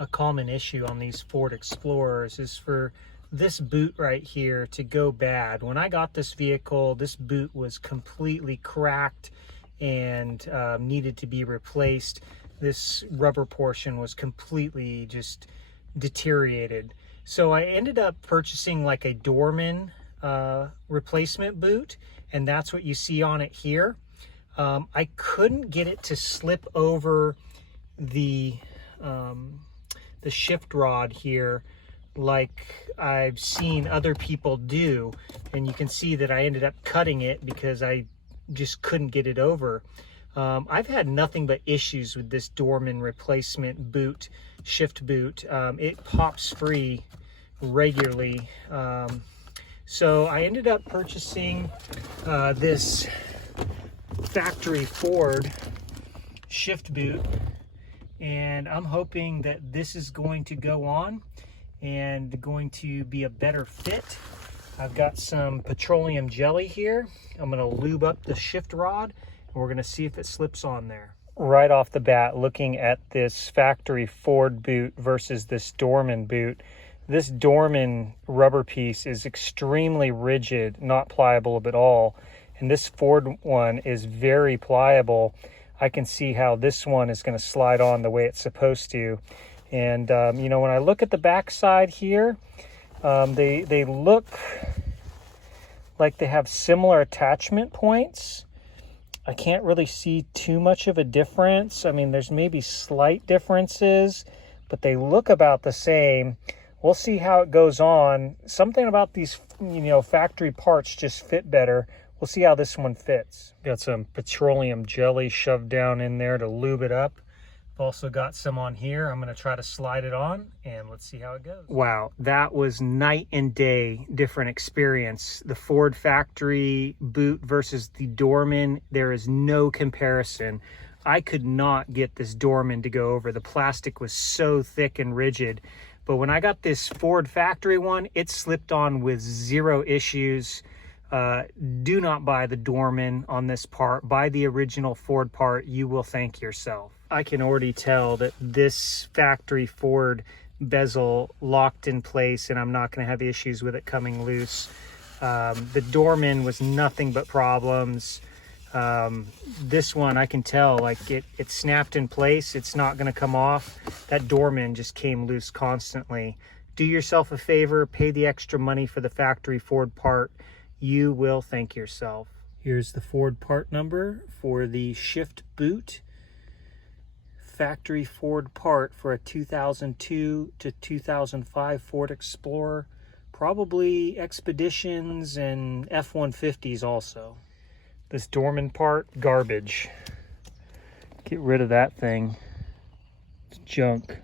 a common issue on these Ford Explorers is for this boot right here to go bad. When I got this vehicle, this boot was completely cracked and needed to be replaced. This rubber portion was completely just deteriorated. So I ended up purchasing like a Dorman replacement boot, and that's what you see on it here. I couldn't get it to slip over the shift rod here like I've seen other people do, and you can see that I ended up cutting it because I just couldn't get it over. I've had nothing but issues with this Dorman replacement boot, shift boot. It pops free regularly. So I ended up purchasing this factory Ford shift boot, and I'm hoping that this is going to go on and going to be a better fit. I've got some petroleum jelly here. I'm going to lube up the shift rod, and we're going to see if it slips on there. Right off the bat, looking at this factory Ford boot versus this Dorman boot, this Dorman rubber piece is extremely rigid, not pliable at all. And this Ford one is very pliable. I can see how this one is going to slide on the way it's supposed to. And, you know, when I look at the back side here, they look like they have similar attachment points. I can't really see too much of a difference. I mean, there's maybe slight differences, but they look about the same. We'll see how it goes on. Something about these, you know, factory parts just fit better. We'll see how this one fits. Got some petroleum jelly shoved down in there to lube it up. I've also got some on here. I'm going to try to slide it on, and let's see how it goes. Wow, that was night and day different experience. The Ford factory boot versus the Dorman, there is no comparison. I could not get this Dorman to go over. The plastic was so thick and rigid. But when I got this Ford factory one, it slipped on with zero issues. Do not buy the Dorman on this part. Buy the original Ford part. You will thank yourself. I can already tell that this factory Ford bezel locked in place, and I'm not going to have issues with it coming loose. The Dorman was nothing but problems. This one, I can tell, like it snapped in place. It's not going to come off. That Dorman just came loose constantly. Do yourself a favor, pay the extra money for the factory Ford part. You will thank yourself. Here's the Ford part number for the shift boot. Factory Ford part for a 2002 to 2005 Ford Explorer. Probably Expeditions and F-150s also. This Dorman part, garbage. Get rid of that thing. It's junk.